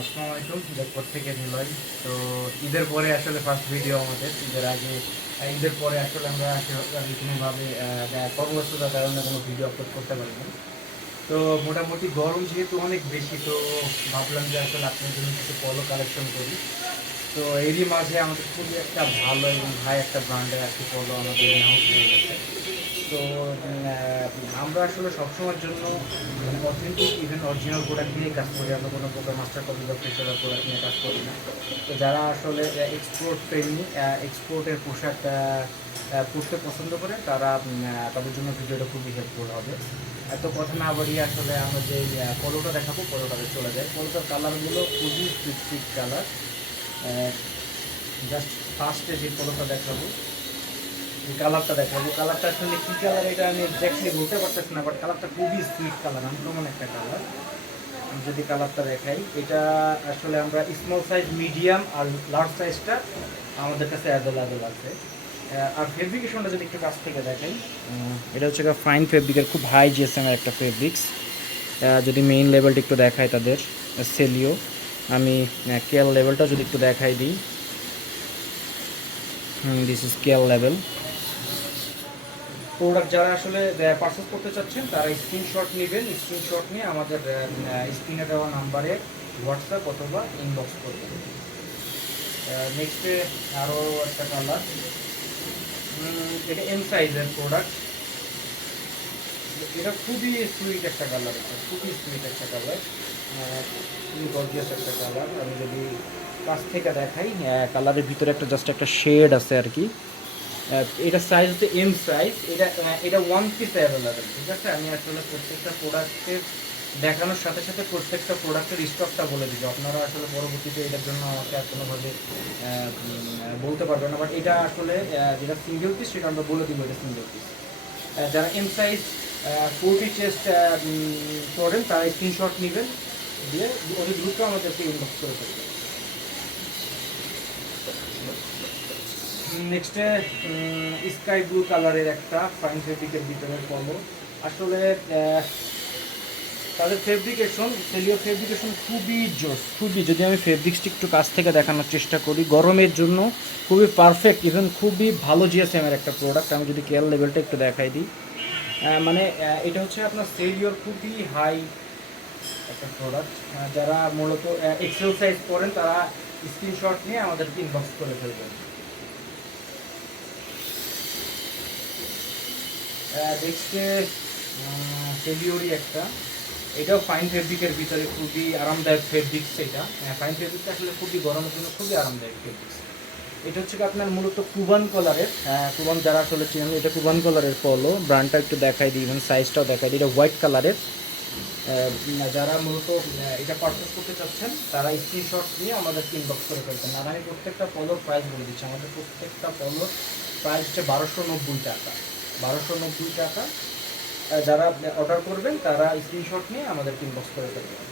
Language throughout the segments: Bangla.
আসসালামু আলাইকুম, জয়পুর থেকে নিলয়। তো ঈদের পরে আসলে ফার্স্ট ভিডিও আমাদের। ঈদের আগে ঈদের পরে আসলে আমরা কোনোভাবে কর্মব্যস্ততার কারণে কোনো ভিডিও আপলোড করতে পারিনি। তো মোটামুটি গরম যেহেতু অনেক বেশি, তো ভাবলাম যে আসলে আপনার জন্য কিছু পলো কালেকশন করি। তো এরই মাঝে আমাদের খুবই একটা ভালো এবং হাই একটা ব্র্যান্ডের একটি পলো আমাদের ইনহাউস হয়ে গেছে। তো আমরা আসলে সবসময়ের জন্য মানে অথেন্টিক ইভেন অরিজিনাল প্রোডাক্ট নিয়ে কাজ করি। আমরা কোনো প্রকার মাস্টার কপি বা ফেসার প্রোডাক্ট নিয়ে কাজ করি না। তো যারা আসলে এক্সপোর্ট প্রেমী, এক্সপোর্টের পোশাক পরতে পছন্দ করে, তারা তাদের জন্য ভিডিওটা খুবই হেল্পফুল হবে। এত কথা না বাড়িয়ে আসলে আমরা যে পলোটা দেখাবো, পলোটাতে চলে যায়। পলোটার কালারগুলো খুবই সুইট সুইট কালার। জাস্ট ফার্স্টে যে পলোটা দেখাবো, এই কালারটা দেখাবো, কালারটা আসলে কী কালার এটা আমি এক্স্যাক্টলি বলতে পারতেছি না, বাট কালারটা খুবই সুইট কালার, আনকমন একটা কালার। আমি যদি কালারটা দেখাই, এটা আসলে আমরা স্মল সাইজ, মিডিয়াম আর লার্জ সাইজটা আমাদের কাছে অ্যাভেলেবেল আছে। আর ফেব্রিকেশনটা যদি একটু কাছ থেকে দেখাই, এটা হচ্ছে ফাইন ফেব্রিকের, খুব হাই জিএসএমের একটা ফেব্রিক্স। যদি মেইন লেভেলটা একটু দেখাই তাদের সেলিও, আমি কেএল লেভেলটা যদি একটু দেখাই দিই, this is KL level. Product যারা আসলে পারচেস করতে চাচ্ছেন তারা স্ক্রিনশট নেবেন, স্ক্রিনশট নিয়ে আমাদের স্ক্রিনে দেওয়া নাম্বারে হোয়াটসঅ্যাপ অথবা ইনবক্স করবেন। নেক্সটে আরও একটা কালার, এটা এম সাইজের প্রোডাক্ট। এটা খুবই সুইট একটা কালার, এটা খুবই সুইট একটা কালার, খুবই গর্জিয়াস একটা কালার। আমি যদি কাছ থেকে দেখাই, কালারের ভিতরে একটা জাস্ট একটা শেড আছে আর কি। এটা সাইজ হচ্ছে এম সাইজ। এটা ওয়ান পিস অ্যাভেলেবেল, ঠিক আছে। আমি আসলে প্রত্যেকটা প্রোডাক্টের দেখানোর সাথে সাথে প্রত্যেকটা প্রোডাক্টের স্টকটা বলে দিব। আপনারা আসলে পরবর্তীতে এটার জন্য আমাকে আর কোনোভাবে বলতে পারবেন না, বাট এটা আসলে যেটা সিঙ্গেল পিস সেটা আমরা বলে দিব, এটা সিঙ্গেল পিস। যারা এম সাইজ 40 চেস্ট করেন তারা স্ক্রিনশট নেবেন, দিয়ে অতি দ্রুত আমাদেরকে ইনবক্স করে ফেলবেন। নেক্সটে স্কাই ব্লু কালারের একটা ফাইন ফেব্রিকের ভিতরের পলো। আসলে তাদের ফেব্রিকেশন, সেলিও ফেব্রিকেশন খুবই জোস, খুবই। যদি আমি ফেব্রিক্সটি একটু কাছ থেকে দেখানোর চেষ্টা করি, গরমের জন্য খুবই পারফেক্ট, ইভেন খুবই ভালো জিএসএমের একটা প্রোডাক্ট। আমি যদি কেয়ার লেভেলটা একটু দেখাই দিই, মানে এটা হচ্ছে আপনার সেলিওর খুবই হাই একটা প্রোডাক্ট। যারা মূলত এক্সেল সাইজ করেন তারা স্ক্রিনশট নিয়ে আমাদেরকে ইনবক্স করে ফেলবেন। নেক্সটে সেলিওরই একটা, এটাও ফাইন ফেব্রিকের ভিতরে খুবই আরামদায়ক ফেব্রিক্স। এটা ফাইন ফেব্রিকটা আসলে খুবই গরমের জন্য খুবই আরামদায়ক ফেব্রিক্স। এটা হচ্ছে আপনার মূলত কুবান কালারের, কুবান যারা আসলে চেনেন, এটা কুবান কালারের পলো। ব্র্যান্ডটা একটু দেখাই দিই, ইভেন সাইজটাও দেখাই দিই। এটা হোয়াইট কালারের। যারা মূলত এটা পারচেস করতে চাচ্ছেন তারা স্ক্রিনশট নিয়ে আমাদেরকে ইনবক্স করে ফেলবেন। আর আমি প্রত্যেকটা পলোর প্রাইস বলে দিচ্ছি। আমাদের প্রত্যেকটা পলোর প্রাইস হচ্ছে 1290 টাকা, 1290 টাকা। যারা অর্ডার করবেন তারা স্ক্রিনশট নিয়ে আমাদেরকে ইনবক্স করে ফেলবেন।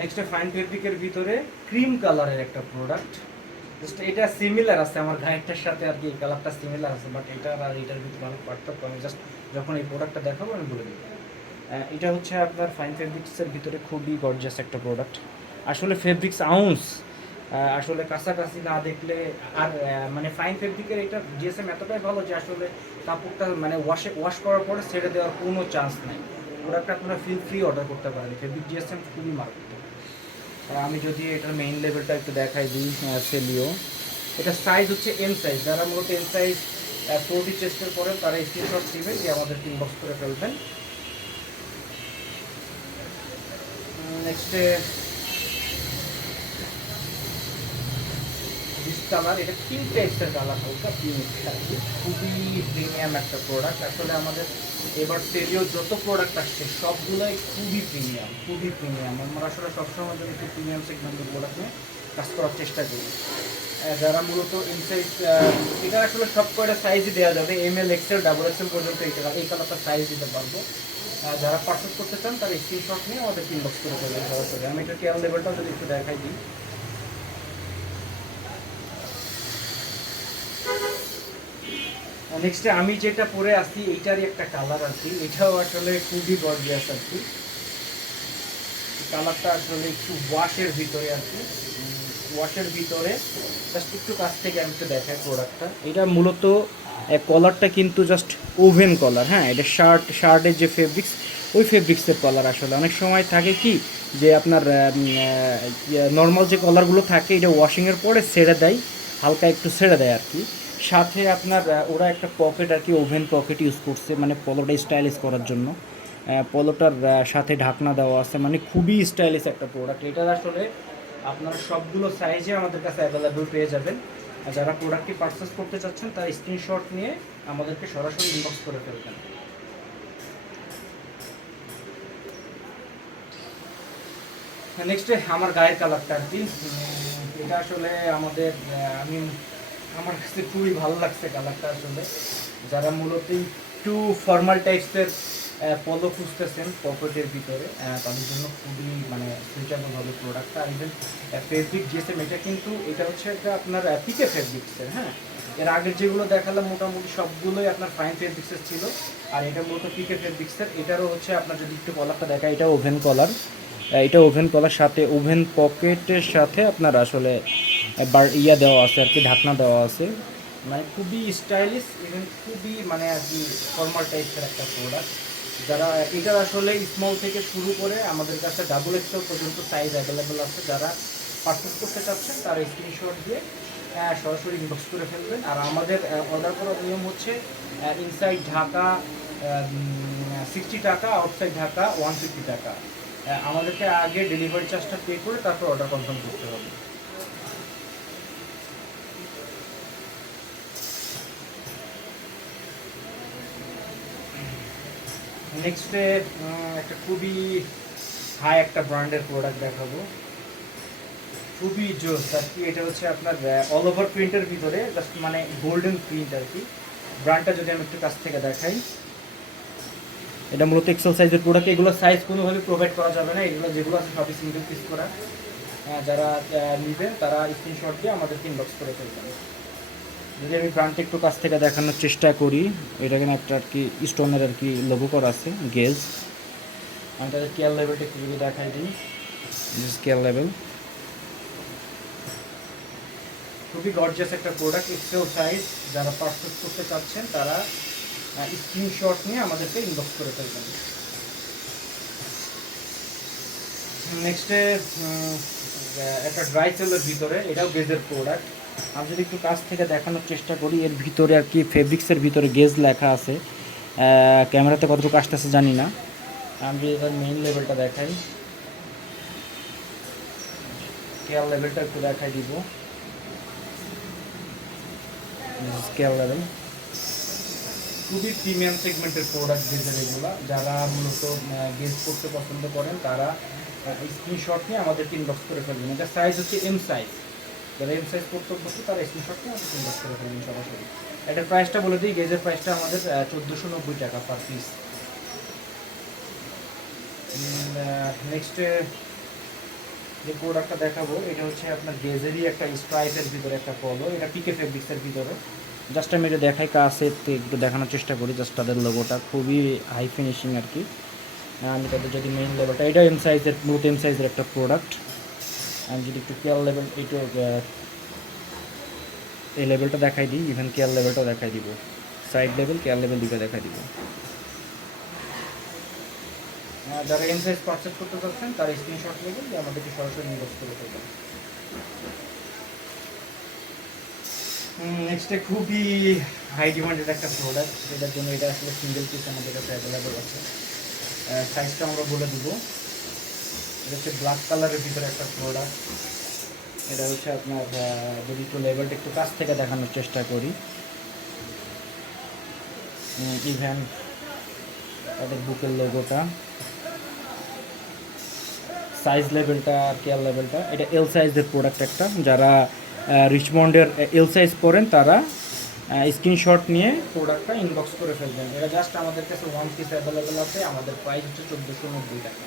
নেক্সট ফাইন ফেব্রিকের ভিতরে ক্রিম কালারের একটা প্রোডাক্ট। জাস্ট এটা সিমিলার আছে আমার গায়েরটার সাথে আর কি, এই কালারটা সিমিলার আছে, বাট এটার আর এটার ভিতরে অনেক পার্থক্য। আমি জাস্ট যখন এই প্রোডাক্টটা দেখাবো আমি বলে দেবো। এটা হচ্ছে আপনার ফাইন ফেব্রিক্সের ভিতরে খুবই গর্জিয়াস একটা প্রোডাক্ট। আসলে ফেব্রিক্স আউন্স আসলে কাছাকাছি না দেখলে আর মানে ফাইন ফেব্রিকের এটা জিএসএম এতটাই ভালো যে আসলে কাপড়টা মানে ওয়াশ করার পরে ছেড়ে দেওয়ার কোনো চান্স নাই। প্রোডাক্টটা আপনারা ফিল ফ্রি অর্ডার করতে পারেন। ফেব্রিক জিএসএম খুবই মার্কেট। আমি যদি এটার মেইন লেভেলটা একটু দেখাই দিই, সেলিও, এটা সাইজ হচ্ছে এম সাইজ। যারা মূলত এম সাইজ 40 চেস্টের পরে তারা স্ক্রিনশট নেবেন, দিয়ে আমাদেরকে ইনবক্স করে ফেলবেন। নেক্সটে ডিস কালার, এটা পিঙ্ক টাইপসের কালার, হালকা পিঙ্ক আর কি। খুবই প্রিমিয়াম একটা প্রোডাক্ট। আসলে আমাদের এবার সেলিও যত প্রোডাক্ট আসছে সবগুলোই খুবই প্রিমিয়াম, খুবই প্রিমিয়াম। আমরা আসলে সবসময় জন্য একটু প্রিমিয়াম সেগমেন্টের প্রোডাক্ট নিয়ে কাজ করার চেষ্টা করি। যারা মূলত এম সাইজ, এটা আসলে সব কয়টা সাইজই দেওয়া যাবে, M L, XL, double XL পর্যন্ত এই কালারটা সাইজ দিতে পারবো। যারা পারচেস করতে চান তারা স্ক্রিনশট নিয়ে আমাদের ইনবক্স করে ফেলবেন সরাসরি। আমি এটা কেয়ার লেভেলটাও যদি একটু দেখাই দিই, নেক্সটে আমি যেটা পরে আসি এইটারই একটা কালার আর কি, এটাও আসলে খুবই গর্জিয়াস আর কি। কালারটা আসলে একটু ওয়াশের ভিতরে আর কি, ওয়াশের ভিতরে। জাস্ট একটু কাছ থেকে আমি একটু দেখাই প্রোডাক্টটা। এটা মূলত কলারটা কিন্তু জাস্ট ওভেন কলার, হ্যাঁ, এটা শার্টের যে ফেব্রিক্স, ওই ফেব্রিক্সের কলার। আসলে অনেক সময় থাকে কি যে আপনার নর্মাল যে কলারগুলো থাকে এটা ওয়াশিংয়ের পরে ছেড়ে দেয়, হালকা একটু ছেড়ে দেয় আর কি। সাথে আপনার ওরা একটা পকেট আর কি, ওভেন পকেট ইউজ করছে মানে পলোটা স্টাইলিশ করার জন্য। পলোটার সাথে ঢাকনা দেওয়া আছে, মানে খুবই স্টাইলিশ একটা প্রোডাক্ট। এটার আসলে আপনারা সবগুলো সাইজে আমাদের কাছে অ্যাভেলেবেল পেয়ে যাবেন। আর যারা প্রোডাক্টটি পারচেস করতে চাচ্ছেন তার স্ক্রিনশট নিয়ে আমাদেরকে সরাসরি ইনবক্স করে ফেলবেন। নেক্সটে আমার গায়ের কালারটা আর কি, এটা আসলে আমাদের আমার কাছে খুবই ভালো লাগছে কালারটা আসলে। যারা মূলত একটু ফর্মাল টাইপসের পলো খুঁজতেছেন পকেটের ভিতরে, তাদের জন্য খুবই মানে সুইটেবল হবে প্রোডাক্টটা। আর ইভেন ফেব্রিক জিএসএম, এটা কিন্তু এটা হচ্ছে একটা আপনার পিকে ফেব্রিক্সের, হ্যাঁ। এর আগের যেগুলো দেখালাম মোটামুটি সবগুলোই আপনার ফাইন ফেব্রিক্সের ছিল, আর এটা মূলত পিকে ফেব্রিক্সের। এটারও হচ্ছে আপনার যদি একটু কলারটা দেখায়, এটা ওভেন কলার। এটা ওভেন কলার সাথে ওভেন পকেটের সাথে আপনার আসলে ইয়া দেওয়া আছে আর কি, ঢাকনা দেওয়া আছে। মানে খুবই স্টাইলিশ, ইভেন খুবই মানে আর কি ফর্মাল টাইপের একটা প্রোডাক্ট। যারা এটার আসলে স্মল থেকে শুরু করে আমাদের কাছে ডাবল এক্সেল পর্যন্ত সাইজ অ্যাভেলেবেল আছে। যারা পারচেস করতে চাচ্ছেন তারা স্ক্রিনশট দিয়ে সরাসরি ইনবক্স করে ফেলবেন। আর আমাদের অর্ডার করার নিয়ম হচ্ছে ইনসাইড ঢাকা 60 টাকা, আউটসাইড ঢাকা 150 টাকা। আমাদেরকে আগে ডেলিভারি চার্জটা পে করে তারপর অর্ডার কনফার্ম করতে হবে। নেক্সটে একটা খুবই হাই একটা ব্র্যান্ডের প্রোডাক্ট দেখাবো, খুবই জোস আর কি। এটা হচ্ছে আপনার অল ওভার প্রিন্টের ভিতরে জাস্ট মানে গোল্ডেন প্রিন্ট আর কি। ব্র্যান্ডটা যদি আমি একটু কাছ থেকে দেখাই, এটা মূলত এক্সেল সাইজের প্রোডাক্ট। এগুলো সাইজ কোনোভাবে প্রোভাইড করা যাবে না, এগুলো যেগুলো আছে সবই সিঙ্গেল পিস করা। যারা নেবেন তারা স্ক্রিনশট দিয়ে আমাদেরকে ইনবক্স করে ফেলবেন। যদি আমি ব্র্যান্ডটা একটু কাছ থেকে দেখানোর চেষ্টা করি, এটা কিন্তু একটা আর কি স্টোনের আর কি লোগো করা আছে, গেজ। আমি তাদের কেয়ার লেভেলটা একটু যদি দেখাই দিই, কেয়ার লেভেল খুবই গর্জিয়াস একটা প্রোডাক্ট, এক্সেল সাইজ। যারা পারচেস করতে চাচ্ছেন তারা স্ক্রিনশট নিয়ে আমাদেরকে ইনবক্স করে ফেলবেন। নেক্সটে একটা ড্রাই সেলের ভিতরে, এটাও গেজের প্রোডাক্ট। আমি যদি একটু কাছ থেকে দেখানোর চেষ্টা করি, এর ভিতরে আর কি ফেব্রিক্সের ভিতরে গেজ লেখা আছে। ক্যামেরাতে কতটুকু আসতেছে জানি না। আমি যদি এটার মেইন লেভেলটা দেখাই, স্কেল লেভেলটা একটু দেখাই দিব। স্কেল লেভেল খুবই প্রিমিয়াম সেগমেন্টের প্রোডাক্ট গেজের এগুলো। যারা মূলত গেজ করতে পছন্দ করেন তারা স্ক্রিনশট নিয়ে আমাদেরকে ইনবক্স করে ফেলবেন। এটা সাইজ হচ্ছে এম সাইজ। যারা এম সাইজ করতে বসে তারা স্ক্রিনশট নিয়ে আমাদের ইনবক্স করে ফেলবেন সরাসরি। এটার প্রাইসটা বলে দিই, গেজের প্রাইসটা আমাদের 1490 টাকা পার পিস। নেক্সটে যে প্রোডাক্টটা দেখাবো, এটা হচ্ছে আপনার গেজেরই একটা স্ট্রাইপের ভিতরে একটা পলো। এটা পিকে ফেব্রিক্সের ভিতরে। জাস্ট আমি এটা দেখাই কাছে একটু দেখানোর চেষ্টা করি। জাস্ট তাদের লোগোটা খুবই হাই ফিনিশিং আর কি। আমি তাদের যদি মেইন লেভেলটা, এটা এম সাইজের, মূলত এম সাইজের একটা প্রোডাক্ট। আমি যদি একটু কেয়ার লেভেল, এইটা এই লেভেলটা দেখাই দিই, ইভেন কেয়ার লেভেলটাও দেখাই দিব। সাইড লেভেল, কেয়ার লেভেল দুটো দেখাই দিব। যারা এম সাইজ পারচেস করতে চাচ্ছেন তারা স্ক্রিনশট নেবেন, যে আমাদেরকে সরাসরি ইনবক্স করে ফেলবেন। নেক্সটে খুবই হাই ডিমান্ডেড একটা প্রোডাক্ট, এটার জন্য এটা আসলে সিঙ্গেল পিস আমাদের কাছে অ্যাভেলেবল আছে। সাইজটা আমরা বলে দিব। এটা হচ্ছে ব্ল্যাক কালারের ভিতরে একটা প্রোডাক্ট। এটা হচ্ছে আপনার যদি একটু লেভেলটা একটু কাছ থেকে দেখানোর চেষ্টা করি, ইভেন তাদের বুকের লোগোটা, সাইজ লেভেলটা, কেয়ার লেভেলটা, এটা এল সাইজের প্রোডাক্ট একটা। যারা রিচমন্ডের এল সাইজ পরেন তারা স্ক্রিনশট নিয়ে প্রোডাক্টটা ইনবক্স করে ফেলবেন। এটা জাস্ট আমাদের কাছে ওয়ান পিস অ্যাভেলেবেল আছে, আমাদের প্রাইস হচ্ছে 1490 টাকা।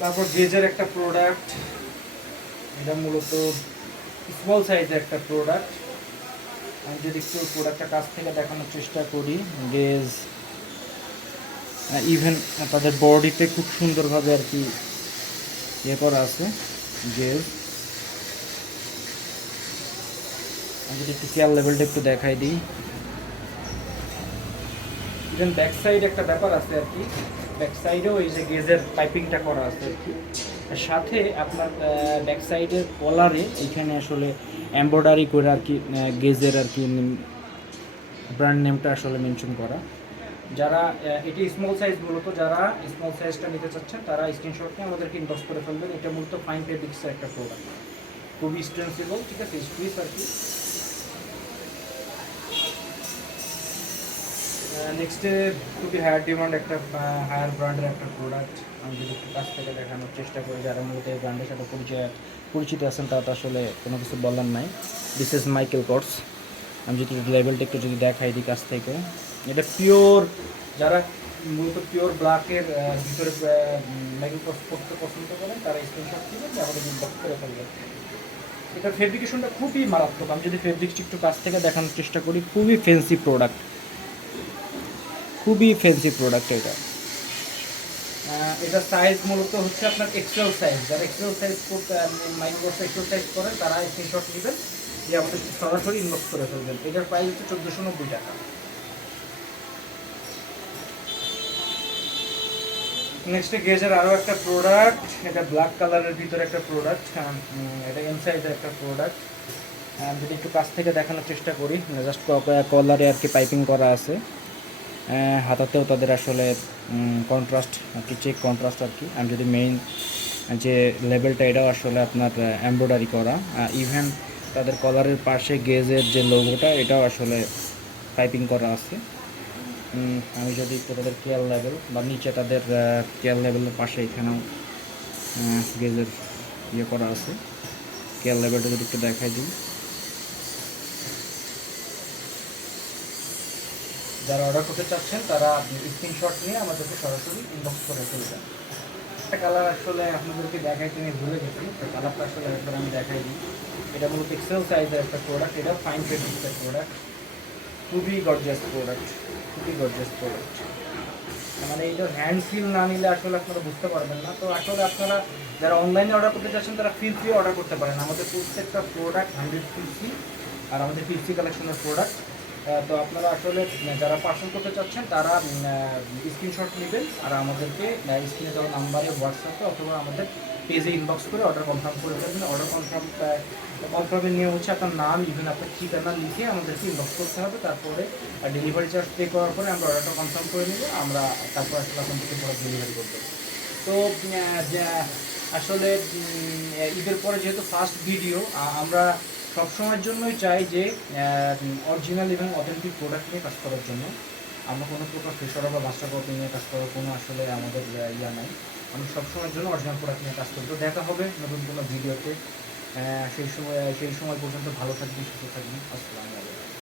তারপর গেজের একটা প্রোডাক্ট, এটা মূলত স্মল সাইজের একটা প্রোডাক্ট। আমি যদি একটু প্রোডাক্টটা কাছ থেকে দেখানোর চেষ্টা করি, গেজ ইভেন তাদের বডিতে খুব সুন্দরভাবে আর কি ইয়ে করা আছে গেজ। আমি যদি একটু কেয়ার লেভেলটা একটু দেখাই দিই। ইভেন ব্যাক সাইড একটা ব্যাপার আছে আর কি, ব্যাক সাইডেও এই যে গেজের পাইপিংটা করা আছে আর কি। আর সাথে আপনার ব্যাক সাইডের কলারে এইখানে আসলে এমব্রয়ডারি করে আর কি গেজের আর কি ব্র্যান্ড নেমটা আসলে মেনশন করা। যারা এটি স্মল সাইজ, মূলত যারা স্মল সাইজটা নিতে চাচ্ছেন তারা স্ক্রিনশট নিয়ে আমাদেরকে ইনবক্স করে ফেলবেন। এটা মূলত ফাইন ফেব্রিক্সের একটা প্রোডাক্ট, খুবই এক্সপেন্সিবল, ঠিক আছে, স্ট্রিস আর কি। নেক্সটে খুবই হায়ার ডিমান্ড একটা হায়ার ব্র্যান্ডের একটা প্রোডাক্ট। আমি যদি একটু কাছ থেকে দেখানোর চেষ্টা করি, যারা মূলত এই ব্র্যান্ডের সাথে পরিচিত আছেন তারা তো আসলে কোনো কিছু বলার নাই। This is Michael কর্স। আমি যদি লেভেলটা একটু যদি দেখাই দিই কাছ থেকে, এটা পিওর, যারা মূলত পিওর ব্ল্যাকের ভিতরে মাইকেল কর্স করতে পছন্দ করেন তারা স্ক্রিনশট দিবেন, আমাদের ইনবক্স করে ফেলবেন। এটার ফেব্রিকেশনটা খুবই মারাত্মক। আমি যদি ফেব্রিক্সটা একটু কাছ থেকে দেখানোর চেষ্টা করি, খুবই ফ্যান্সি প্রোডাক্ট, খুবই ফ্যান্সি প্রোডাক্ট এটা। এটা সাইজ মূলত হচ্ছে আপনার এক্সেল সাইজ। যারা এক্সেল সাইজ করতে মাইক্রোসফট এক্সেল সাইজ করেন তারা স্ক্রিনশট নেবেন, দিয়ে আমাদের সরাসরি ইনবক্স করে ফেলবেন। এটার প্রাইস হচ্ছে 1490 টাকা। নেক্সটে গেজের আরও একটা প্রোডাক্ট, এটা ব্ল্যাক কালারের ভিতরে একটা প্রোডাক্ট, এটা এম সাইজের একটা প্রোডাক্ট। যদি একটু কাছ থেকে দেখানোর চেষ্টা করি, জাস্ট কলারে আর কি পাইপিং করা আছে। হাতাতেও তাদের আসলে কন্ট্রাস্ট আর কি, চেক কন্ট্রাস্ট আর কি। আমি যদি মেইন যে লেবেলটা, এটাও আসলে আপনার এমব্রয়ডারি করা। ইভেন তাদের কলারের পাশে গেজের যে লোগোটা, এটাও আসলে পাইপিং করা আছে। আমি যদি একটু তাদের কেয়ার লেভেল বা নিচে তাদের কেয়ার লেভেলের পাশে এখানেও গেজের ইয়ে করা আছে, কেয়ার লেভেলটা যদি একটু দেখাই দিই। যারা অর্ডার করতে চাচ্ছেন তারা স্ক্রিনশট নিয়ে আমাদেরকে সরাসরি ইনবক্স করে ফেলবেন। একটা কালার আসলে আপনাদেরকে দেখাইতে আমি ভুলে গেছি, তো কালারটা আসলে একবার আমি দেখাই দিই। এটা মূলত এক্সেল সাইজের একটা প্রোডাক্ট, এটা ফাইন ফেব্রিক্সের প্রোডাক্ট, খুবই গর্জিয়াস প্রোডাক্ট, খুবই গর্জিয়াস প্রোডাক্ট। মানে এইটার হ্যান্ড ফিল না নিলে আসলে আপনারা বুঝতে পারবেন না। তো আসলে আপনারা যারা অনলাইনে অর্ডার করতে চাচ্ছেন তারা ফিল ফ্রি অর্ডার করতে পারেন। আমাদের প্রত্যেকটা প্রোডাক্ট 100% আর আমাদের পিসি কালেকশনের প্রোডাক্ট। তো আপনারা আসলে যারা পার্সেল করতে চাচ্ছেন তারা স্ক্রিনশট নেবেন আর আমাদেরকে স্ক্রিনে দেওয়া নাম্বারে হোয়াটসঅ্যাপে অথবা আমাদের পেজে ইনবক্স করে অর্ডার কনফার্ম করে দেবেন। অর্ডার কনফার্মের নিয়ম হচ্ছে আপনার নাম, ইভেন আপনার ঠিকানা লিখে আমাদেরকে ইনবক্স করতে হবে। তারপরে ডেলিভারি চার্জ পে করার পরে আমরা অর্ডারটা কনফার্ম করে নেব, আমরা তারপর আসলে আপনার থেকে প্রোডাক্ট ডেলিভারি করতে। তো আসলে ঈদের পরে যেহেতু ফার্স্ট ভিডিও, আমরা সবসময়ের জন্যই চাই যে অরিজিনাল এবং অথেন্টিক প্রোডাক্ট নিয়ে কাজ করার জন্য। আমরা কোনো প্রকার ফেসরা বা মাস্টার কপি নিয়ে কাজ করার কোনো আসলে আমাদের ইয়া নাই। আমরা সবসময়ের জন্য অরিজিনাল প্রোডাক্ট নিয়ে কাজ করি। তো দেখা হবে নতুন কোনো ভিডিওতে। সেই সময় পর্যন্ত ভালো থাকবেন, সুস্থ থাকবেন। আসসালামু আলাইকুম।